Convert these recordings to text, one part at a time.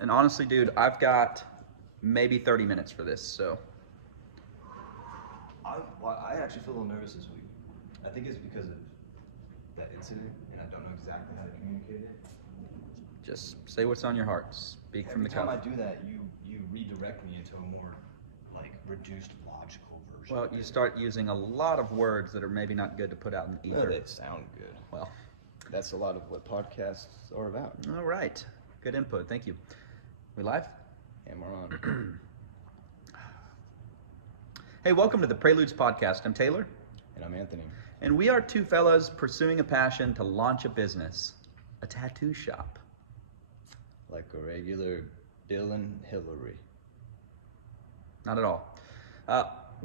And honestly, dude, I've got maybe 30 minutes for this, so. I actually feel a little nervous this week. I think it's because of that incident, and I don't know exactly how to communicate it. Just say what's on your heart. Speak from the cup. Every time I do that, you redirect me into a more reduced logical version. Well, you start using a lot of words that are maybe not good to put out in the ether. No, they sound good. Well, that's a lot of what podcasts are about. All right. Good input. Thank you. We live? And we're on. Hey, welcome to the Preludes Podcast. I'm Taylor. And I'm Anthony. And we are two fellas pursuing a passion to launch a business, a tattoo shop. Like a regular Bill and Hillary. Not at all.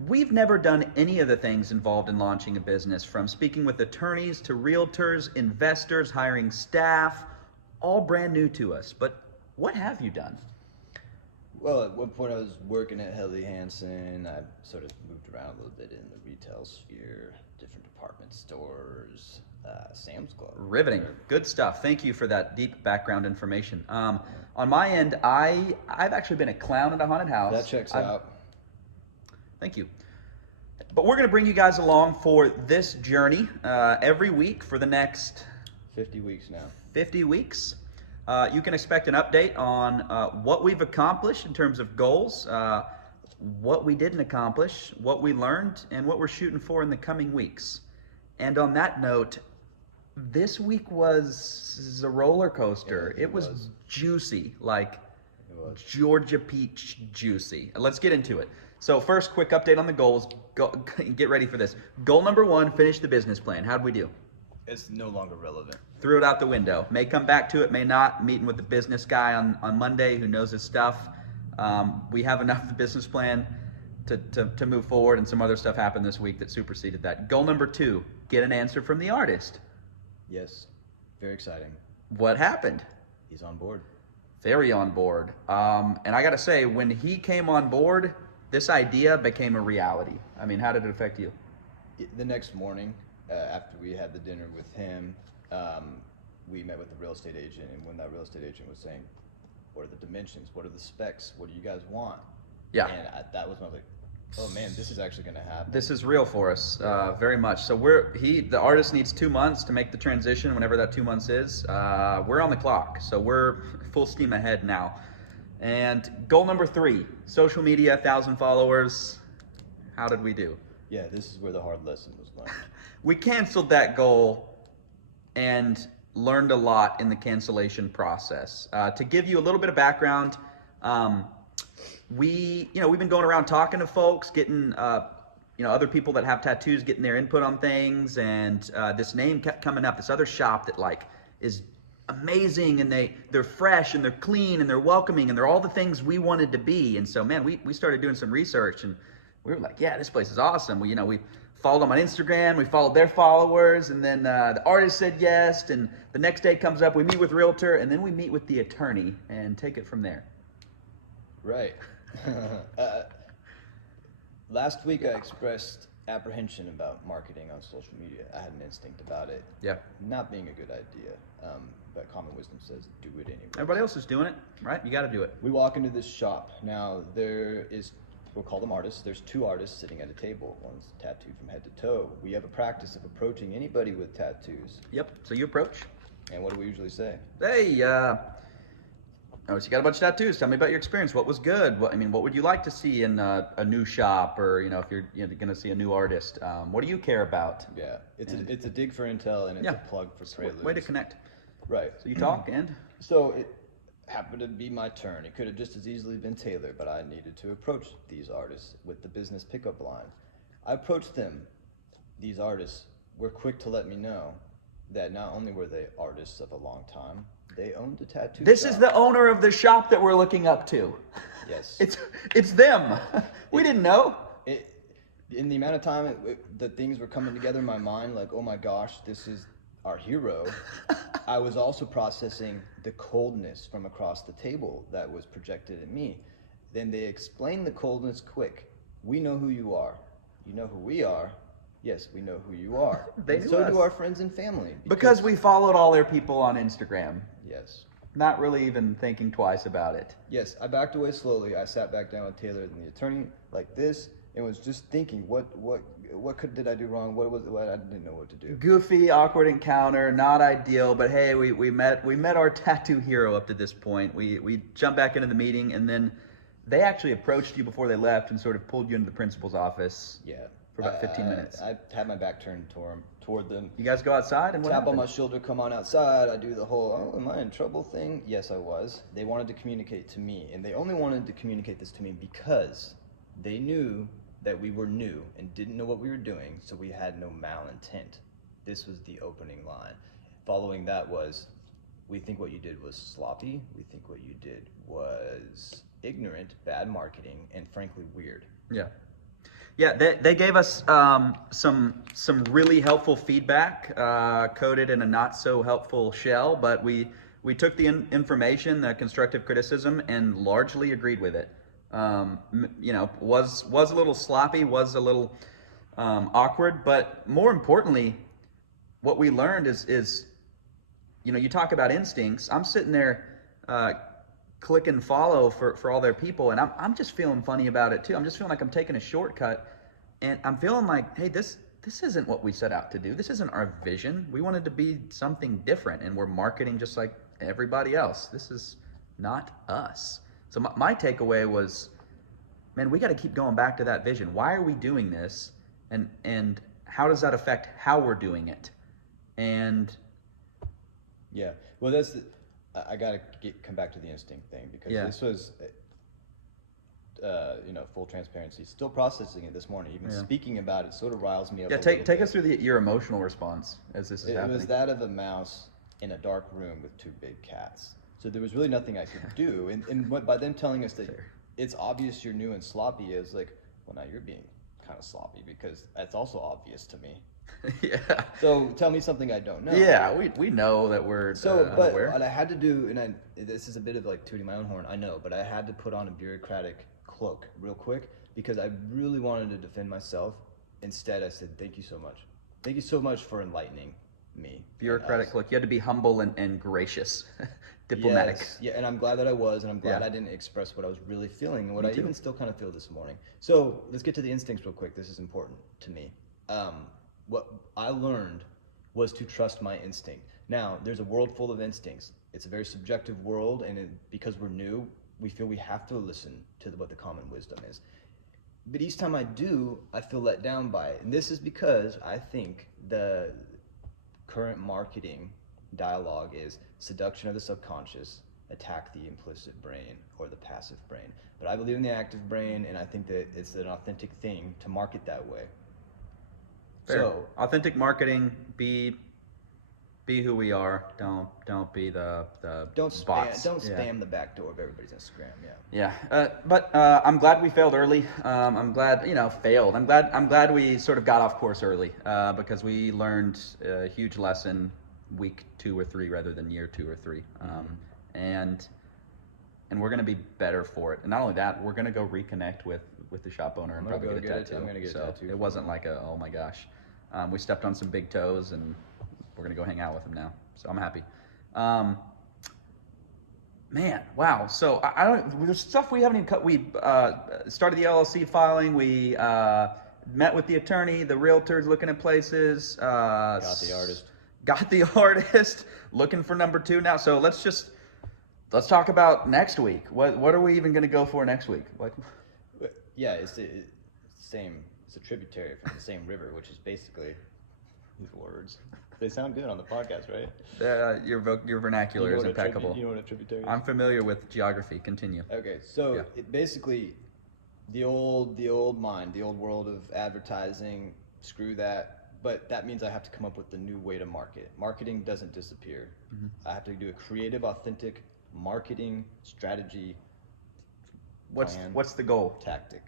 We've never done any of the things involved in launching a business, from speaking with attorneys to realtors, investors, hiring staff, all brand new to us. But what have you done? Well, at one point I was working at Helly Hansen. I sort of moved around a little bit in the retail sphere, different department stores, Sam's Club. Riveting. Good stuff. Thank you for that deep background information. On my end, I've actually been a clown at a haunted house. That checks out. Thank you. But we're going to bring you guys along for this journey every week for the next 50 weeks now. 50 weeks. You can expect an update on what we've accomplished in terms of goals, what we didn't accomplish, what we learned, and what we're shooting for in the coming weeks. And on that note, this week was a roller coaster. Yeah, it was juicy, like It was. Georgia peach juicy. Let's get into it. So first, quick update on the goals. Get ready for this. Goal number 1, finish the business plan. How'd we do? It's no longer relevant. Threw it out the window. May come back to it, may not. Meeting with the business guy on Monday who knows his stuff. We have enough of the business plan to move forward, and some other stuff happened this week that superseded that. Goal number 2, get an answer from the artist. Yes, very exciting. What happened? He's on board. Very on board. And I got to say, when he came on board, this idea became a reality. I mean, how did it affect you? The next morning, after we had the dinner with him, we met with the real estate agent, and when that real estate agent was saying, what are the dimensions, what are the specs, what do you guys want? Yeah. And that was when I was like, oh man, this is actually going to happen. This is real for us, very much. So the artist needs 2 months to make the transition, whenever that 2 months is. We're on the clock, so we're full steam ahead now. And goal number 3, social media, 1,000 followers. How did we do? Yeah, this is where the hard lesson was learned. We canceled that goal and learned a lot in the cancellation process. To give you a little bit of background, we've been going around talking to folks, getting other people that have tattoos, getting their input on things, and this name kept coming up. This other shop that is amazing, and they're fresh and they're clean and they're welcoming and they're all the things we wanted to be. And so, man, we started doing some research, and we were like, yeah, this place is awesome. We followed them on Instagram, we followed their followers, and then the artist said yes, and the next day comes up, we meet with realtor, and then we meet with the attorney and take it from there. Right. Last week I expressed apprehension about marketing on social media. I had an instinct about it. Yeah. Not being a good idea, but common wisdom says do it anyway. Everybody else is doing it, right? You got to do it. We walk into this shop. Now we'll call them artists. There's 2 artists sitting at a table. One's tattooed from head to toe. We have a practice of approaching anybody with tattoos. Yep. So you approach. And what do we usually say? Hey, so you got a bunch of tattoos. Tell me about your experience. What was good? What would you like to see in a new shop, or if you're going to see a new artist? What do you care about? Yeah, it's a dig for intel, and it's a plug for Preludes. Way to connect. Right. So you talk, and so it happened to be my turn. It could have just as easily been Taylor, but I needed to approach these artists with the business pickup line. I approached them. These artists were quick to let me know that not only were they artists of a long time, they owned a tattoo shop. This is the owner of the shop that we're looking up to. Yes. It's them. We didn't know. In the amount of time the things were coming together in my mind, like, oh my gosh, this is our hero, I was also processing the coldness from across the table that was projected at me. Then they explained the coldness quick. We know who you are. You know who we are. Yes, we know who you are. They and knew so us. do our friends and family. Because we followed all their people on Instagram. Yes. not really even thinking twice about it. Yes, I backed away slowly. I sat back down with Taylor and the attorney like this, and was just thinking, what did I do wrong? What I didn't know what to do. Goofy, awkward encounter, not ideal, but hey, we met our tattoo hero up to this point. We jumped back into the meeting, and then they actually approached you before they left and sort of pulled you into the principal's office. Yeah. For about 15 minutes. I had my back turned toward them. You guys go outside and what Tap happened? on my shoulder, come on outside. I do the whole, oh, am I in trouble thing? Yes, I was. They wanted to communicate to me, and they only wanted to communicate this to me because they knew that we were new and didn't know what we were doing, so we had no malintent. This was the opening line. Following that was, we think what you did was sloppy. We think what you did was ignorant, bad marketing, and frankly weird. Yeah. Yeah, they gave us some really helpful feedback, coded in a not so helpful shell, but we took the information, the constructive criticism, and largely agreed with it. Was a little sloppy, was a little awkward, but more importantly, what we learned is you talk about instincts. I'm sitting there click and follow for all their people, and I'm just feeling funny about it too. I'm just feeling like I'm taking a shortcut, and I'm feeling like, hey, this isn't what we set out to do. This isn't our vision. We wanted to be something different, and we're marketing just like everybody else. This is not us. So my takeaway was, man, we got to keep going back to that vision. Why are we doing this, and how does that affect how we're doing it? And yeah, well, I gotta come back to the instinct thing, because this was, full transparency. Still processing it this morning. Even speaking about it sort of riles me up. Yeah, take us through your emotional response as this is happening. It was that of a mouse in a dark room with two big cats. So there was really nothing I could do. And by them telling us that it's obvious you're new and sloppy, is like, well, now you're being kind of sloppy, because that's also obvious to me. Yeah. So tell me something I don't know. Yeah, we know that we're but unaware. what I had to do, and this is a bit of like tooting my own horn, I know, but I had to put on a bureaucratic cloak real quick, because I really wanted to defend myself. Instead, I said, thank you so much. Thank you so much for enlightening me. Bureaucratic cloak. You had to be humble and gracious, diplomatic. Yes. Yeah, and I'm glad that I was, and I'm glad I didn't express what I was really feeling, and what I even still kind of feel this morning. So let's get to the instincts real quick. This is important to me. What I learned was to trust my instinct. Now, there's a world full of instincts. It's a very subjective world, and because we're new, we feel we have to listen to what the common wisdom is. But each time I do, I feel let down by it. And this is because I think the current marketing dialogue is seduction of the subconscious, attack the implicit brain or the passive brain. But I believe in the active brain, and I think that it's an authentic thing to market that way. Fair. So authentic marketing, be who we are. Don't be the bots. Don't spam the back door of everybody's Instagram. Yeah. But I'm glad we failed early. I'm glad failed. I'm glad we sort of got off course early, because we learned a huge lesson week 2 or 3 rather than year 2 or 3. And we're gonna be better for it. And not only that, we're gonna go reconnect with the shop owner and probably get a tattoo. I'm gonna get a tattoo. It wasn't like oh my gosh. We stepped on some big toes, and we're gonna go hang out with him now. So I'm happy. Man, wow. So I don't. There's stuff we haven't even cut. We started the LLC filing. We met with the attorney, the realtors looking at places. Got the artist. Looking for number 2 now. So let's talk about next week. What are we even gonna go for next week? Like, yeah, it's same. It's a tributary from the same river, which is basically these words. They sound good on the podcast, right? Your vernacular is impeccable. You know what a tributary is? I'm familiar with geography. Continue. Okay, so it basically, the old mind, the old world of advertising, screw that. But that means I have to come up with the new way to market. Marketing doesn't disappear. Mm-hmm. I have to do a creative, authentic marketing strategy. What's the goal? Tactic.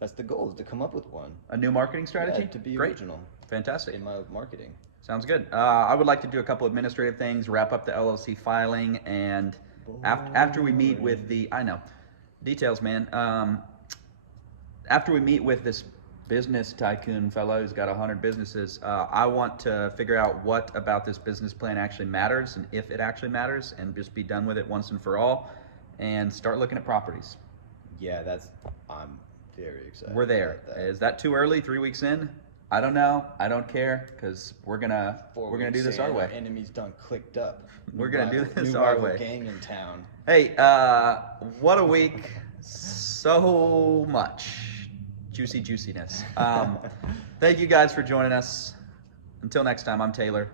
That's the goal, is to come up with one. A new marketing strategy? Yeah, to be Great. original. Fantastic. In my marketing. Sounds good. I would like to do a couple administrative things, wrap up the LLC filing, and after we meet with details, man. After we meet with this business tycoon fellow who's got 100 businesses. I want to figure out what about this business plan actually matters and if it actually matters, and just be done with it once and for all and start looking at properties. Yeah, I'm very excited. We're there. About that. Is that too early? 3 weeks in? I don't know. I don't care, because we're gonna do this our way. Enemies done clicked up. We're gonna do this new our rival way. Gang in town. Hey, what a week! So much juiciness. Thank you guys for joining us. Until next time, I'm Taylor,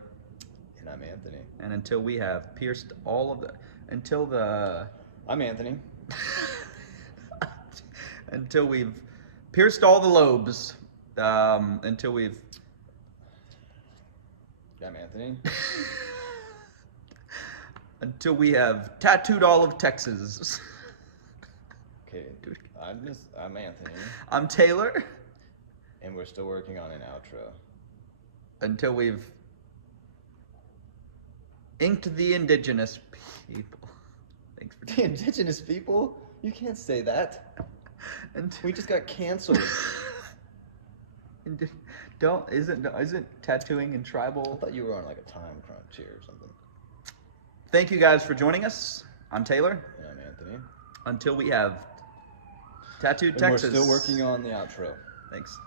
And I'm Anthony. and until we have pierced all of I'm Anthony. until we've pierced all the lobes, until we've I'm Anthony. until we have tattooed all of Texas. Okay, I'm Anthony, I'm Taylor. and we're still working on an outro. Until we've inked the indigenous people. Thanks for The indigenous people? You can't say that. and We just got canceled. isn't tattooing and I tribal. thought you were on like a time crunch here or something. Thank you guys for joining us. I'm Taylor. And I'm Anthony. Until we have tattooed And Texas. we're still working on the outro. Thanks.